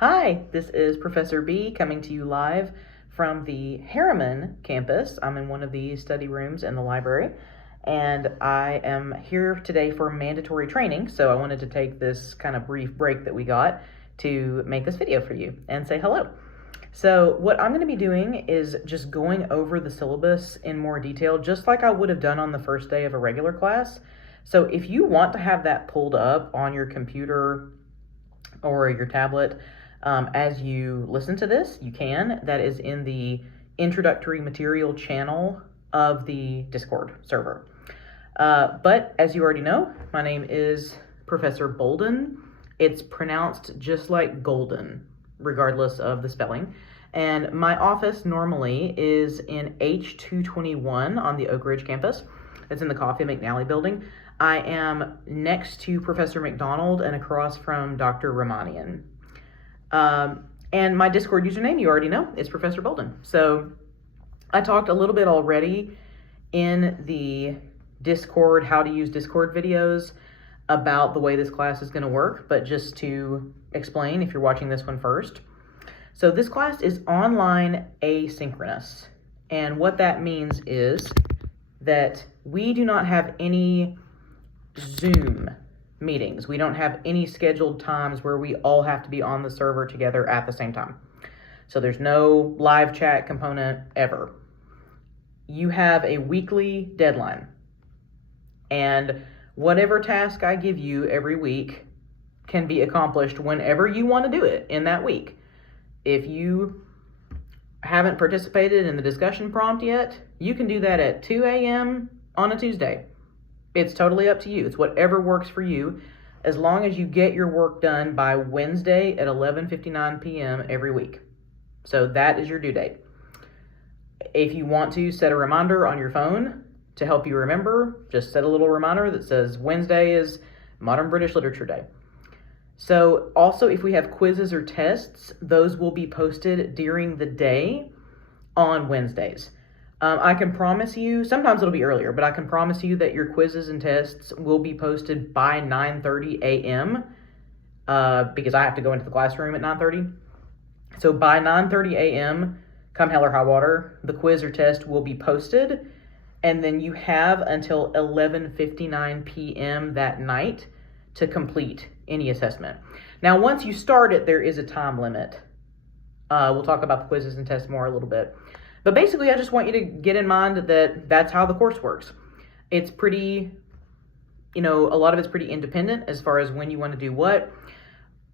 Hi, this is Professor B coming to you live from the Harriman campus. I'm in one of the study rooms in the library, and I am here today for mandatory training, so I wanted to take this kind of brief break that we got to make this video for you and say hello. So what I'm going to be doing is just going over the syllabus in more detail, just like I would have done on the first day of a regular class. So if you want to have that pulled up on your computer or your tablet as you listen to this, you can. That is in the introductory material channel of the Discord server. But as you already know, my name is Professor Bolden. It's pronounced just like golden, regardless of the spelling. And my office normally is in H221 on the Oak Ridge campus. It's in the Coffee McNally building. I am next to Professor McDonald and across from Dr. Ramanian. And my Discord username, you already know, is Professor Bolden. So I talked a little bit already in the Discord, how to use Discord videos about the way this class is going to work, but just to explain if you're watching this one first. So this class is online asynchronous. And what that means is that we do not have any Zoom meetings. We don't have any scheduled times where we all have to be on the server together at the same time. So there's no live chat component ever. You have a weekly deadline. And whatever task I give you every week can be accomplished whenever you want to do it in that week. If you haven't participated in the discussion prompt yet, you can do that at 2 a.m. on a Tuesday. It's totally up to you. It's whatever works for you, as long as you get your work done by Wednesday at 11:59 p.m. every week. So that is your due date. If you want to set a reminder on your phone to help you remember, just set a little reminder that says Wednesday is Modern British Literature Day. So also, if we have quizzes or tests, those will be posted during the day on Wednesdays. I can promise you, sometimes it'll be earlier, but I can promise you that your quizzes and tests will be posted by 9:30 a.m. Because I have to go into the classroom at 9:30. So by 9:30 a.m., come hell or high water, the quiz or test will be posted, and then you have until 11:59 p.m. that night to complete any assessment. Now, once you start it, there is a time limit. We'll talk about the quizzes and tests more a little bit. But basically, I just want you to get in mind that that's how the course works. It's pretty, a lot of it's pretty independent as far as when you want to do what.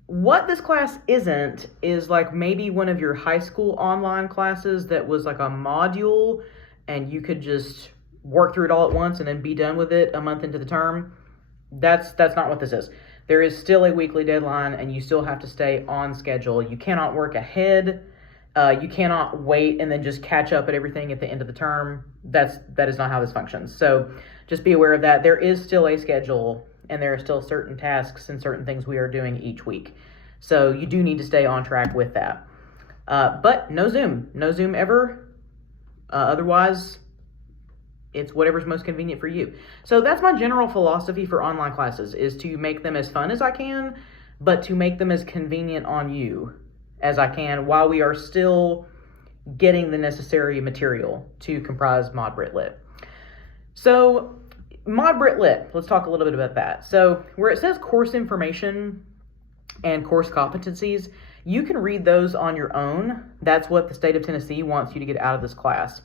What this class isn't is like maybe one of your high school online classes that was like a module and you could just work through it all at once and then be done with it a month into the term. That's not what this is. There is still a weekly deadline and you still have to stay on schedule. You cannot work ahead. You cannot wait and then just catch up at everything at the end of the term. That is not how this functions. So just be aware of that. There is still a schedule and there are still certain tasks and certain things we are doing each week. So you do need to stay on track with that. But no Zoom ever. Otherwise, it's whatever's most convenient for you. So that's my general philosophy for online classes, is to make them as fun as I can, but to make them as convenient on you as I can while we are still getting the necessary material to comprise Mod Brit Lit. So Mod Brit Lit, let's talk a little bit about that. So where it says course information and course competencies, you can read those on your own. That's what the state of Tennessee wants you to get out of this class.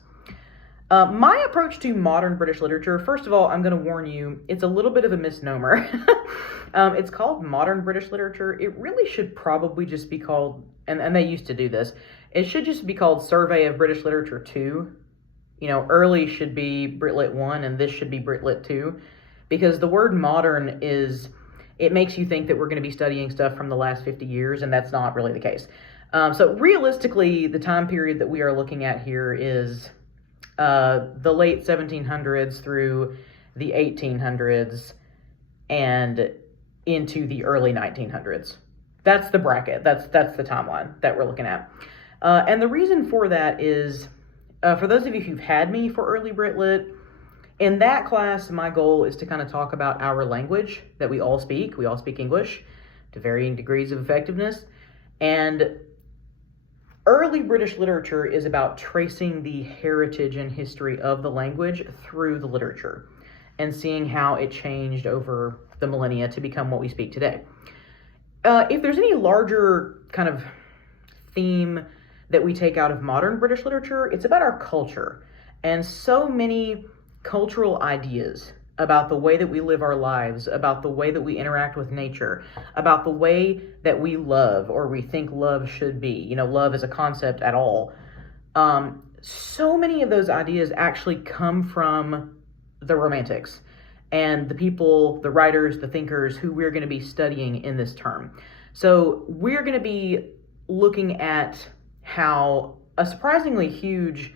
My approach to modern British literature, first of all, I'm going to warn you, it's a little bit of a misnomer. It's called modern British literature. It really should probably just be called, and they used to do this, it should just be called Survey of British Literature 2. Early should be Brit Lit 1 and this should be Brit Lit 2. Because the word modern it makes you think that we're going to be studying stuff from the last 50 years, and that's not really the case. So realistically, the time period that we are looking at here is the late 1700s through the 1800s and into the early 1900s. That's the bracket. That's the timeline that we're looking at. And the reason for that is, for those of you who've had me for early Brit Lit, in that class, my goal is to kind of talk about our language that we all speak. We all speak English to varying degrees of effectiveness. And early British literature is about tracing the heritage and history of the language through the literature and seeing how it changed over the millennia to become what we speak today. If there's any larger kind of theme that we take out of modern British literature, it's about our culture. And so many cultural ideas about the way that we live our lives, about the way that we interact with nature, about the way that we love or we think love should be, love as a concept at all. So many of those ideas actually come from the Romantics and the people, the writers, the thinkers who we're going to be studying in this term. So we're going to be looking at how a surprisingly huge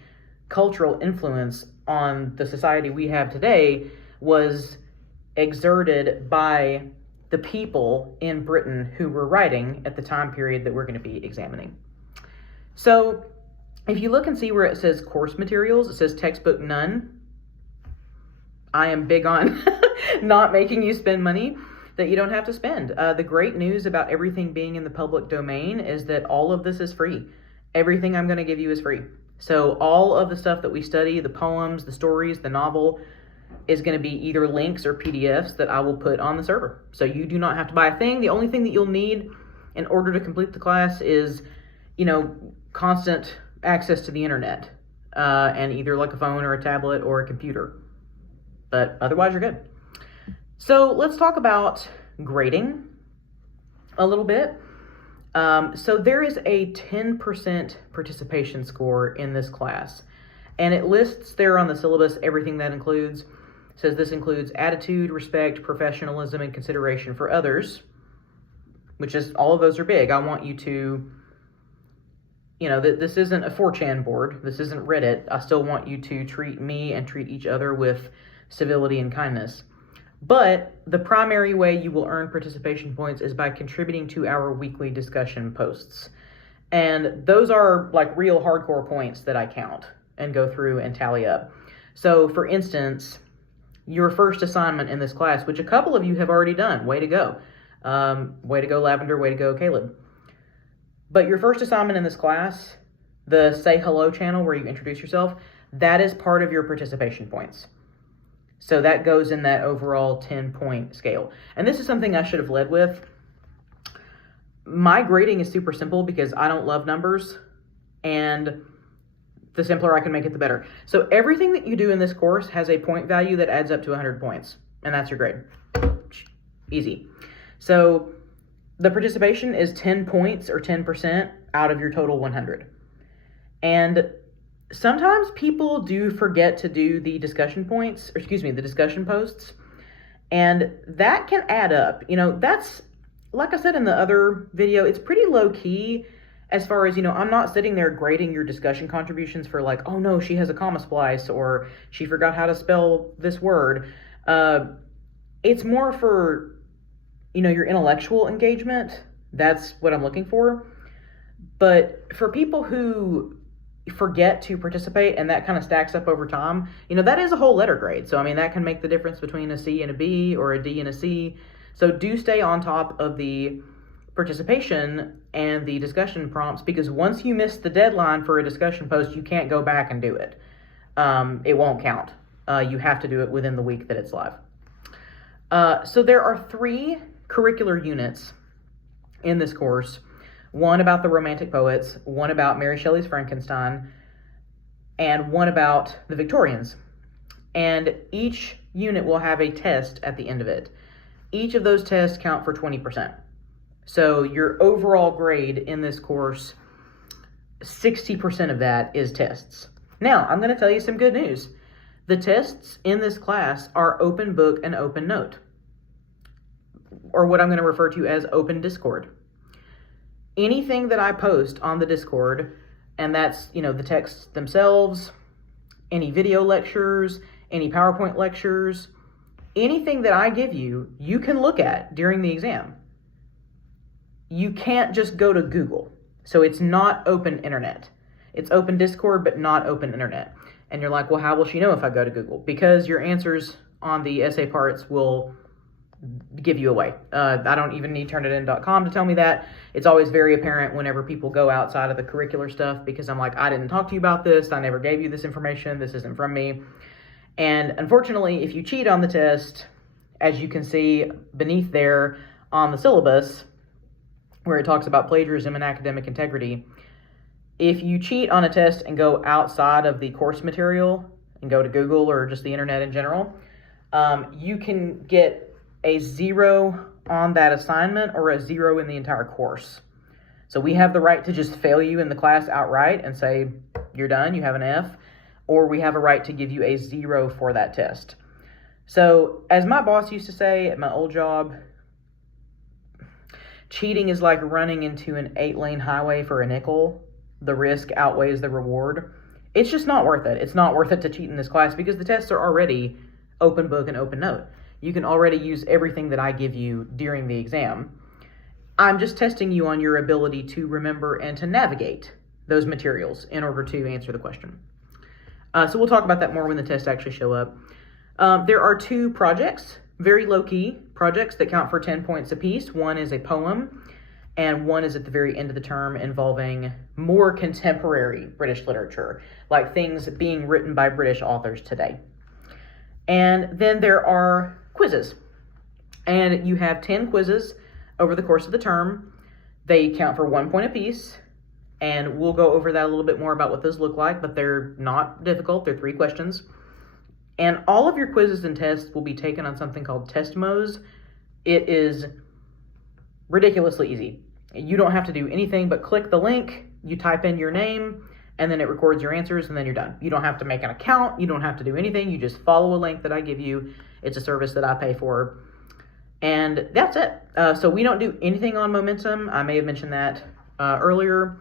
cultural influence on the society we have today was exerted by the people in Britain who were writing at the time period that we're going to be examining. So if you look and see where it says course materials, it says textbook none. I am big on not making you spend money that you don't have to spend. The great news about everything being in the public domain is that all of this is free. Everything I'm going to give you is free. So all of the stuff that we study, the poems, the stories, the novel, is going to be either links or PDFs that I will put on the server. So you do not have to buy a thing. The only thing that you'll need in order to complete the class is, constant access to the internet, and either like a phone or a tablet or a computer. But otherwise, you're good. So let's talk about grading a little bit. So there is a 10% participation score in this class, and it lists there on the syllabus everything that includes. It says this includes attitude, respect, professionalism, and consideration for others, which is, all of those are big. I want you to, this isn't a 4chan board. This isn't Reddit. I still want you to treat me and treat each other with civility and kindness. But the primary way you will earn participation points is by contributing to our weekly discussion posts. And those are like real hardcore points that I count and go through and tally up. So for instance, your first assignment in this class, which a couple of you have already done, way to go. Way to go, Lavender, way to go, Caleb. But your first assignment in this class, the Say Hello channel where you introduce yourself, that is part of your participation points. So that goes in that overall 10-point scale. And this is something I should have led with. My grading is super simple because I don't love numbers, and the simpler I can make it, the better. So everything that you do in this course has a point value that adds up to 100 points, and that's your grade. Easy. So the participation is 10 points or 10% out of your total 100. And sometimes people do forget to do the discussion the discussion posts, and that can add up. That's, like I said in the other video, it's pretty low key as far as, I'm not sitting there grading your discussion contributions for like, oh no, she has a comma splice, or she forgot how to spell this word. It's more for, your intellectual engagement. That's what I'm looking for. But for people who forget to participate and that kind of stacks up over time, that is a whole letter grade. So, that can make the difference between a C and a B or a D and a C. So do stay on top of the participation and the discussion prompts, because once you miss the deadline for a discussion post, you can't go back and do it. It won't count. You have to do it within the week that it's live. So there are 3 curricular units in this course. One about the Romantic poets, one about Mary Shelley's Frankenstein, and one about the Victorians. And each unit will have a test at the end of it. Each of those tests count for 20%. So your overall grade in this course, 60% of that is tests. Now, I'm going to tell you some good news. The tests in this class are open book and open note, or what I'm going to refer to as open Discord. Anything that I post on the Discord, and that's, the texts themselves, any video lectures, any PowerPoint lectures, anything that I give you, you can look at during the exam. You can't just go to Google. So it's not open internet. It's open Discord, but not open internet. And you're like, well, how will she know if I go to Google? Because your answers on the essay parts will give you away. I don't even need turnitin.com to tell me that. It's always very apparent whenever people go outside of the curricular stuff, because I'm like, I didn't talk to you about this. I never gave you this information. This isn't from me. And unfortunately, if you cheat on the test, as you can see beneath there on the syllabus, where it talks about plagiarism and academic integrity, if you cheat on a test and go outside of the course material and go to Google or just the internet in general, you can get a 0 on that assignment or a 0 in the entire course. So we have the right to just fail you in the class outright and say, you're done, you have an F, or we have a right to give you a 0 for that test. So as my boss used to say at my old job, cheating is like running into an 8-lane highway for a nickel. The risk outweighs the reward. It's just not worth it. It's not worth it to cheat in this class because the tests are already open book and open note. You can already use everything that I give you during the exam. I'm just testing you on your ability to remember and to navigate those materials in order to answer the question. So we'll talk about that more when the tests actually show up. There are 2 projects, very low-key projects that count for 10 points apiece. One is a poem, and one is at the very end of the term involving more contemporary British literature, like things being written by British authors today. And then there are quizzes, and you have 10 quizzes over the course of the term. They count for 1 point apiece, and we'll go over that a little bit more about what those look like, but they're not difficult. They're 3 questions. And all of your quizzes and tests will be taken on something called Testmos. It is ridiculously easy. You don't have to do anything but click the link, you type in your name, and then it records your answers, and then you're done. You don't have to make an account. You don't have to do anything. You just follow a link that I give you. It's a service that I pay for, and that's it. So we don't do anything on momentum. I may have mentioned that earlier.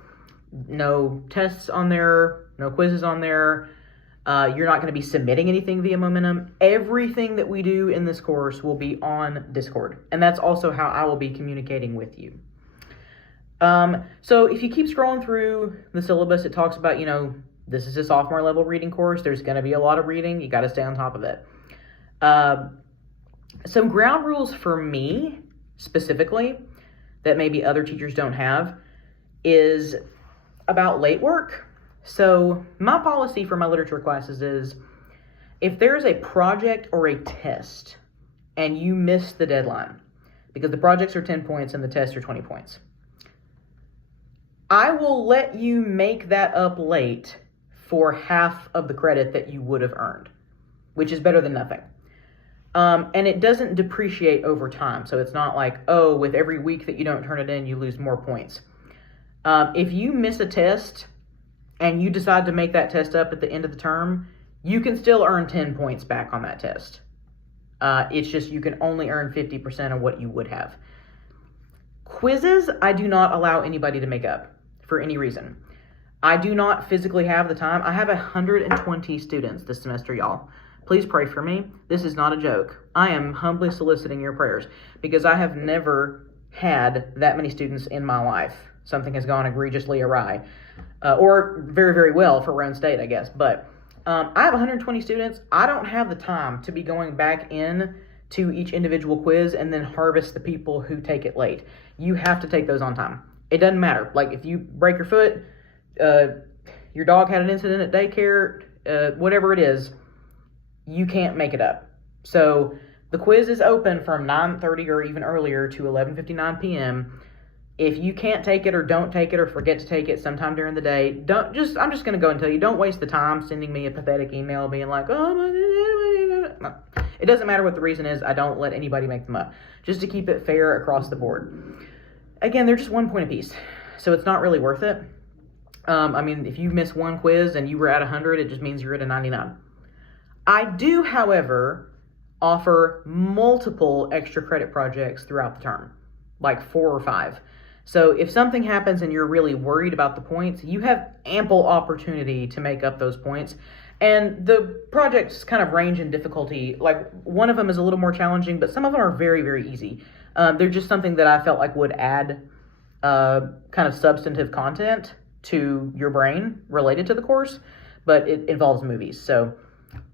No tests on there, no quizzes on there. You're not going to be submitting anything via momentum. Everything that we do in this course will be on Discord, and that's also how I will be communicating with you. So if you keep scrolling through the syllabus, it talks about, this is a sophomore level reading course. There's going to be a lot of reading. You got to stay on top of it. Some ground rules for me specifically that maybe other teachers don't have is about late work. So my policy for my literature classes is if there's a project or a test and you miss the deadline, because the projects are 10 points and the tests are 20 points, I will let you make that up late for half of the credit that you would have earned, which is better than nothing. And it doesn't depreciate over time. So it's not like, oh, with every week that you don't turn it in, you lose more points. If you miss a test and you decide to make that test up at the end of the term, you can still earn 10 points back on that test. It's just you can only earn 50% of what you would have. Quizzes, I do not allow anybody to make up for any reason. I do not physically have the time. I have 120 students this semester, y'all. Please pray for me. This is not a joke. I am humbly soliciting your prayers because I have never had that many students in my life. Something has gone egregiously awry. Or very, very well for Roane State, I guess. But I have 120 students. I don't have the time to be going back in to each individual quiz and then harvest the people who take it late. You have to take those on time. It doesn't matter. Like if you break your foot, your dog had an incident at daycare, whatever it is, you can't make it up. So the quiz is open from 9:30 or even earlier to 11:59 p.m. If you can't take it or don't take it or forget to take it sometime during the day, I'm just going to go and tell you, don't waste the time sending me a pathetic email being like, no. It doesn't matter what the reason is. I don't let anybody make them up. Just to keep it fair across the board. Again, they're just 1 point apiece, so it's not really worth it. If you miss one quiz and you were at 100, it just means you're at a 99. I do, however, offer multiple extra credit projects throughout the term, like 4 or 5. So if something happens and you're really worried about the points, you have ample opportunity to make up those points. And the projects kind of range in difficulty. Like one of them is a little more challenging, but some of them are very, very easy. They're just something that I felt like would add kind of substantive content to your brain related to the course, but it involves movies. So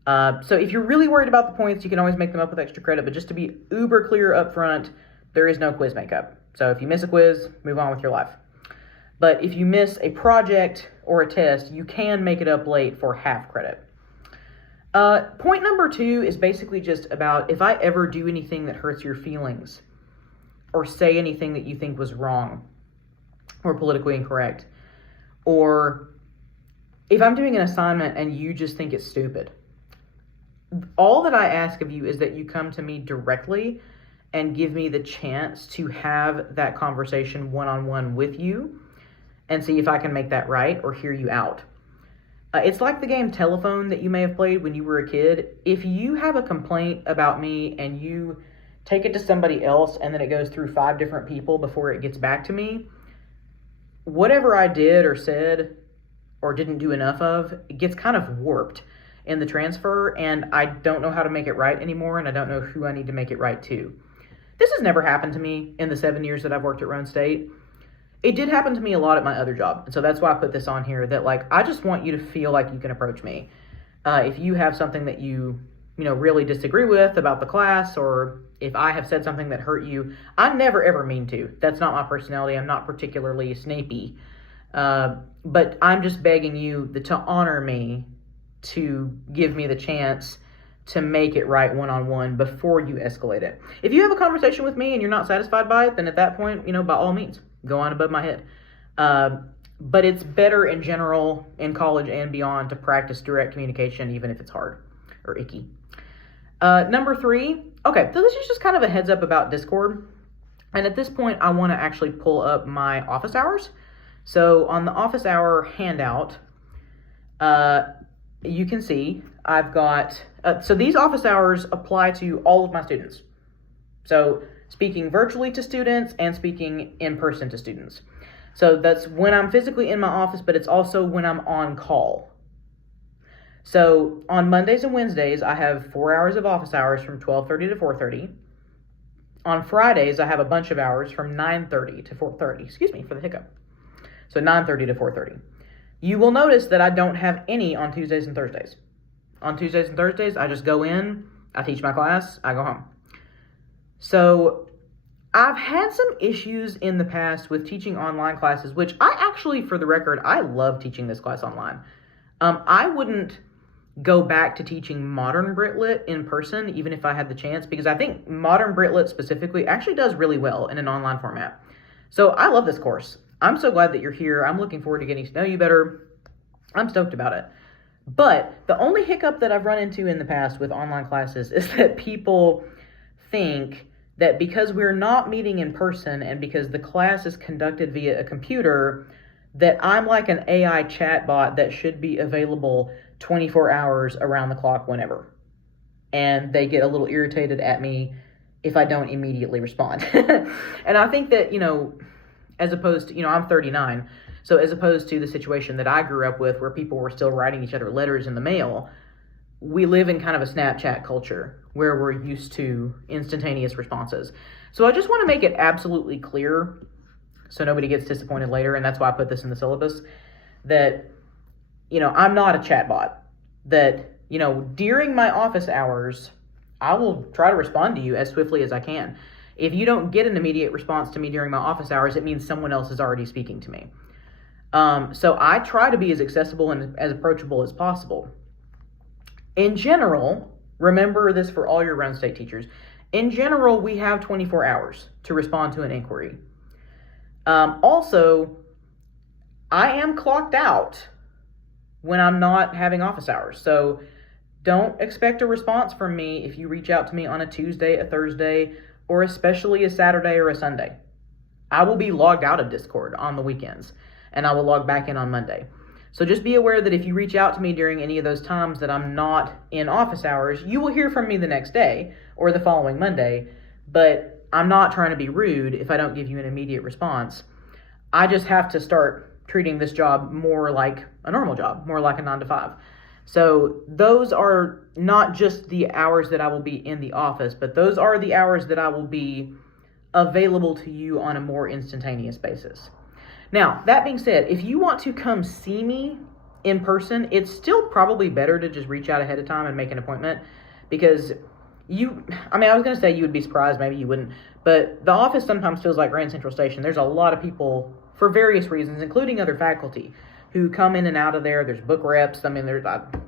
So if you're really worried about the points, you can always make them up with extra credit, but just to be uber clear up front, there is no quiz makeup. So if you miss a quiz, move on with your life. But if you miss a project or a test, you can make it up late for half credit. Point number 2 is basically just about if I ever do anything that hurts your feelings or say anything that you think was wrong or politically incorrect, or if I'm doing an assignment and you just think it's stupid, all that I ask of you is that you come to me directly and give me the chance to have that conversation one-on-one with you and see if I can make that right or hear you out. It's like the game Telephone that you may have played when you were a kid. If you have a complaint about me and you take it to somebody else and then it goes through 5 different people before it gets back to me, whatever I did or said or didn't do enough of, it gets kind of warped in the transfer, and I don't know how to make it right anymore, and I don't know who I need to make it right to. This has never happened to me in the 7 years that I've worked at Roane State. It did happen to me a lot at my other job, and so that's why I put this on here, that I just want you to feel like you can approach me. If you have something that you really disagree with about the class, or if I have said something that hurt you, I never ever mean to. That's not my personality. I'm not particularly snapey. But I'm just begging you to honor me, to give me the chance to make it right one-on-one before you escalate it. If you have a conversation with me and you're not satisfied by it, then at that point, by all means, go on above my head. But it's better in general, in college and beyond, to practice direct communication, even if it's hard or icky. Number 3, okay, so this is just kind of a heads up about Discord. And at this point, I want to actually pull up my office hours. So on the office hour handout, you can see I've got, so these office hours apply to all of my students. So speaking virtually to students and speaking in person to students. So that's when I'm physically in my office, but it's also when I'm on call. So on Mondays and Wednesdays, I have 4 hours of office hours from 12:30 to 4:30. On Fridays, I have a bunch of hours from 9:30 to 4:30. Excuse me for the hiccup. So 9:30 to 4:30. You will notice that I don't have any on Tuesdays and Thursdays. On Tuesdays and Thursdays, I just go in, I teach my class, I go home. So I've had some issues in the past with teaching online classes, which I actually, for the record, I love teaching this class online. I wouldn't go back to teaching modern Brit-Lit in person, even if I had the chance, because I think modern Brit-Lit specifically actually does really well in an online format. So I love this course. I'm so glad that you're here. I'm looking forward to getting to know you better. I'm stoked about it. But the only hiccup that I've run into in the past with online classes is that people think that because we're not meeting in person and because the class is conducted via a computer, that I'm like an AI chatbot that should be available 24 hours around the clock whenever. And they get a little irritated at me if I don't immediately respond. And I think that, as opposed to, I'm 39, so as opposed to the situation that I grew up with where people were still writing each other letters in the mail, we live in kind of a Snapchat culture where we're used to instantaneous responses. So I just want to make it absolutely clear so nobody gets disappointed later, and that's why I put this in the syllabus, that, I'm not a chatbot, that, during my office hours, I will try to respond to you as swiftly as I can. If you don't get an immediate response to me during my office hours, it means someone else is already speaking to me. So I try to be as accessible and as approachable as possible. In general, remember this for all your Roane State teachers, in general, we have 24 hours to respond to an inquiry. Also, I am clocked out when I'm not having office hours. So don't expect a response from me if you reach out to me on a Tuesday, a Thursday, or especially a Saturday or a Sunday. I will be logged out of Discord on the weekends, and I will log back in on Monday. So just be aware that if you reach out to me during any of those times that I'm not in office hours, you will hear from me the next day or the following Monday, but I'm not trying to be rude if I don't give you an immediate response. I just have to start treating this job more like a normal job, more like a 9 to 5. So those are not just the hours that I will be in the office, but those are the hours that I will be available to you on a more instantaneous basis. Now, that being said, if you want to come see me in person, it's still probably better to just reach out ahead of time and make an appointment, because I was going to say you would be surprised, maybe you wouldn't, but the office sometimes feels like Grand Central Station. There's a lot of people for various reasons, including other faculty, who come in and out of there. There's book reps. I mean, there's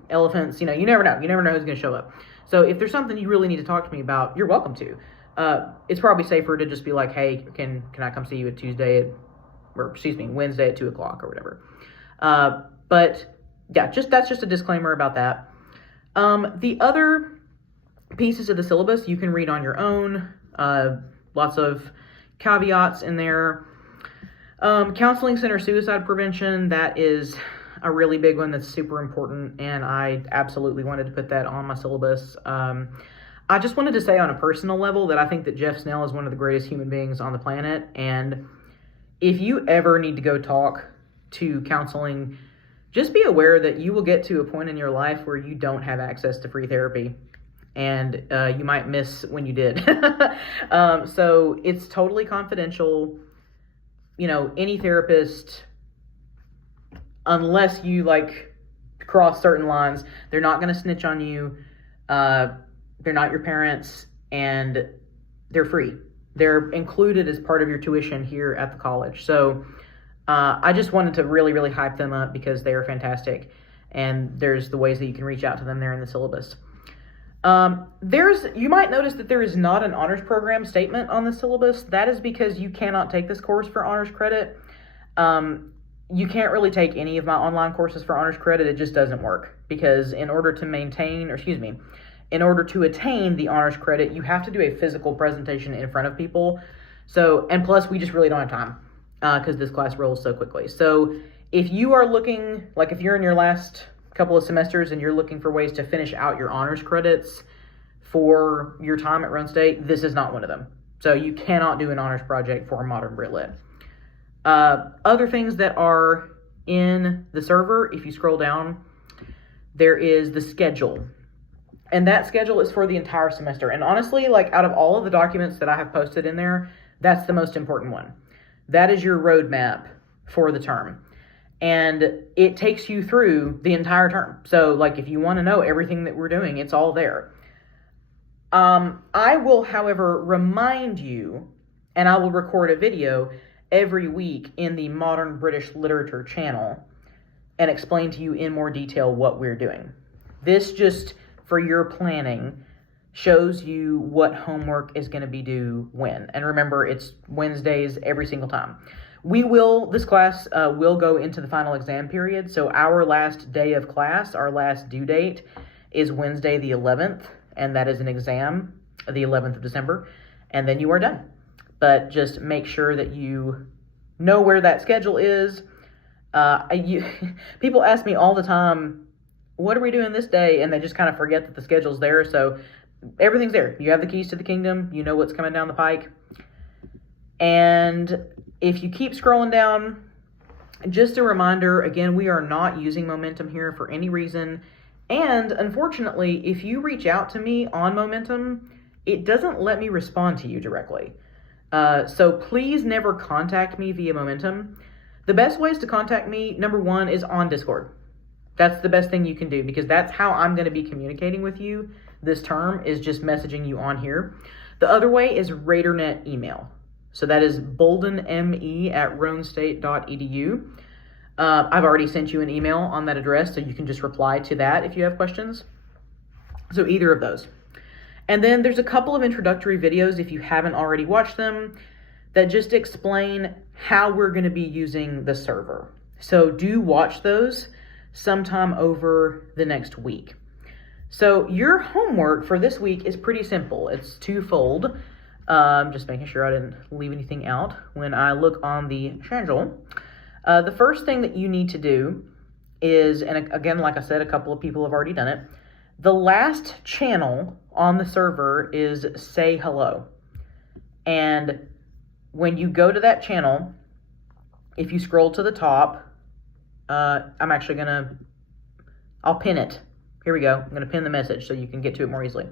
elephants. You never know. You never know who's going to show up. So if there's something you really need to talk to me about, you're welcome to. It's probably safer to just be like, hey, can I come see you at Wednesday at 2 o'clock or whatever. But yeah, that's just a disclaimer about that. The other pieces of the syllabus you can read on your own. Lots of caveats in there. Counseling center suicide prevention, that is a really big one that's super important, and I absolutely wanted to put that on my syllabus. I just wanted to say on a personal level that I think that Jeff Snell is one of the greatest human beings on the planet, and if you ever need to go talk to counseling, just be aware that you will get to a point in your life where you don't have access to free therapy, and you might miss when you did. So it's totally confidential. Any therapist, unless you cross certain lines, they're not going to snitch on you. They're not your parents, and they're free. They're included as part of your tuition here at the college. So I just wanted to really, really hype them up because they are fantastic, and there's the ways that you can reach out to them there in the syllabus. You might notice that there is not an honors program statement on the syllabus. That is because you cannot take this course for honors credit. You can't really take any of my online courses for honors credit. It just doesn't work, because in order to attain the honors credit, you have to do a physical presentation in front of people. So, and plus we just really don't have time, because this class rolls so quickly. So if you are looking, if you're in your last couple of semesters and you're looking for ways to finish out your honors credits for your time at Roan State, this is not one of them. So you cannot do an honors project for Modern Brit Lit. Other things that are in the server, if you scroll down, there is the schedule. And that schedule is for the entire semester. And honestly, out of all of the documents that I have posted in there, that's the most important one. That is your roadmap for the term. And it takes you through the entire term. So, if you want to know everything that we're doing, it's all there. I will, however, remind you, and I will record a video every week in the Modern British Literature channel and explain to you in more detail what we're doing. This just, for your planning, shows you what homework is going to be due when. And remember, it's Wednesdays every single time. This class will go into the final exam period. So our last day of class, our last due date, is Wednesday the 11th. And that is an exam, the 11th of December. And then you are done. But just make sure that you know where that schedule is. People ask me all the time, what are we doing this day? And they just kind of forget that the schedule's there. So everything's there. You have the keys to the kingdom. You know what's coming down the pike. And if you keep scrolling down, just a reminder, again, we are not using Momentum here for any reason. And unfortunately, if you reach out to me on Momentum, it doesn't let me respond to you directly. So please never contact me via Momentum. The best ways to contact me, number one, is on Discord. That's the best thing you can do, because that's how I'm going to be communicating with you this term, is just messaging you on here. The other way is RaiderNet email. So that is boldenme@roanstate.edu. I've already sent you an email on that address, so you can just reply to that if you have questions. So either of those. And then there's a couple of introductory videos, if you haven't already watched them, that just explain how we're going to be using the server. So do watch those sometime over the next week. So your homework for this week is pretty simple. It's twofold. Just making sure I didn't leave anything out when I look on the schedule. The first thing that you need to do is, and again, like I said, a couple of people have already done it. The last channel on the server is Say Hello. And when you go to that channel, if you scroll to the top, I'll pin it. Here we go. I'm going to pin the message so you can get to it more easily.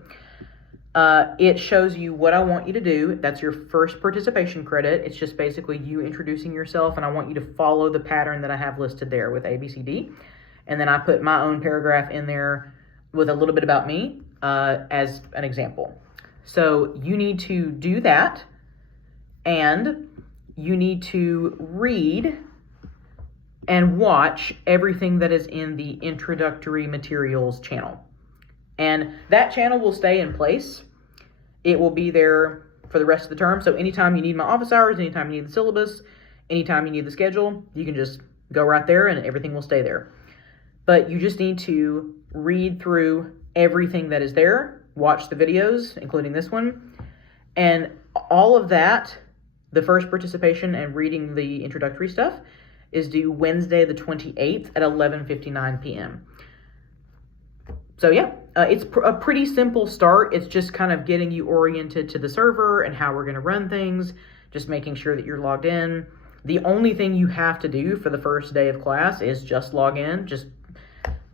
It shows you what I want you to do. That's your first participation credit. It's just basically you introducing yourself, and I want you to follow the pattern that I have listed there with A, B, C, D. and then I put my own paragraph in there with a little bit about me as an example. So you need to do that, and you need to read and watch everything that is in the introductory materials channel. And that channel will stay in place. It will be there for the rest of the term. So anytime you need my office hours, anytime you need the syllabus, anytime you need the schedule, you can just go right there and everything will stay there. But you just need to read through everything that is there, watch the videos, including this one, and all of that, the first participation and reading the introductory stuff, is due Wednesday the 28th at 11:59 p.m. So yeah, it's a pretty simple start. It's just kind of getting you oriented to the server and how we're going to run things, just making sure that you're logged in. The only thing you have to do for the first day of class is just log in, just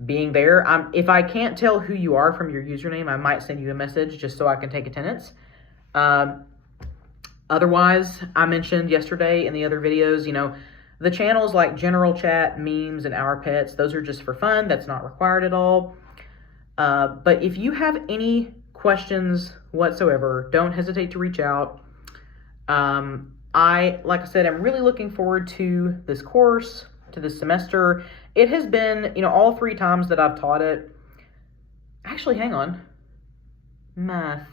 being there. If I can't tell who you are from your username, I might send you a message just so I can take attendance. Otherwise, I mentioned yesterday in the other videos, the channels like general chat, memes, and our pets, those are just for fun. That's not required at all. But if you have any questions whatsoever, don't hesitate to reach out. Like I said, I'm really looking forward to this course, to this semester. It has been, all 3 times that I've taught it. Actually, hang on. Math.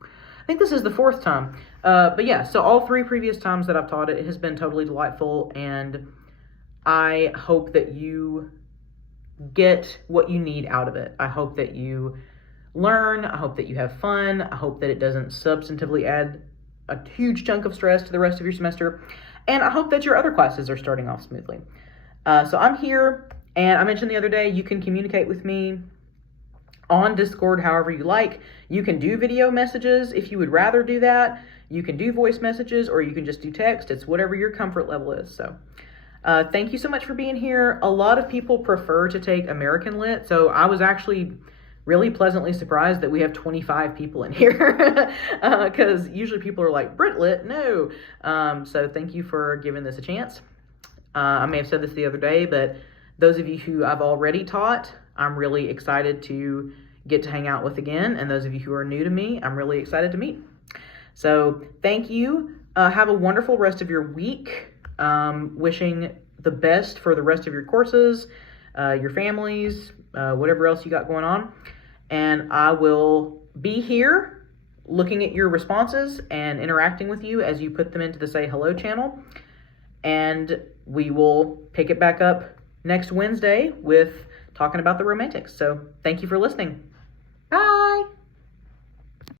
I think this is the 4th time. But yeah, so all 3 previous times that I've taught it, it has been totally delightful, and I hope that you get what you need out of it. I hope that you learn. I hope that you have fun. I hope that it doesn't substantively add a huge chunk of stress to the rest of your semester. And I hope that your other classes are starting off smoothly. So I'm here, and I mentioned the other day, you can communicate with me on Discord however you like. You can do video messages if you would rather do that. You can do voice messages, or you can just do text. It's whatever your comfort level is. So thank you so much for being here. A lot of people prefer to take American Lit, so I was actually really pleasantly surprised that we have 25 people in here, because usually people are like, Brit Lit, no. So thank you for giving this a chance. I may have said this the other day, but those of you who I've already taught, I'm really excited to get to hang out with again. And those of you who are new to me, I'm really excited to meet. So thank you. Have a wonderful rest of your week. Wishing the best for the rest of your courses, your families, whatever else you got going on. And I will be here looking at your responses and interacting with you as you put them into the Say Hello channel. And we will pick it back up next Wednesday with talking about the romantics. So thank you for listening. Bye.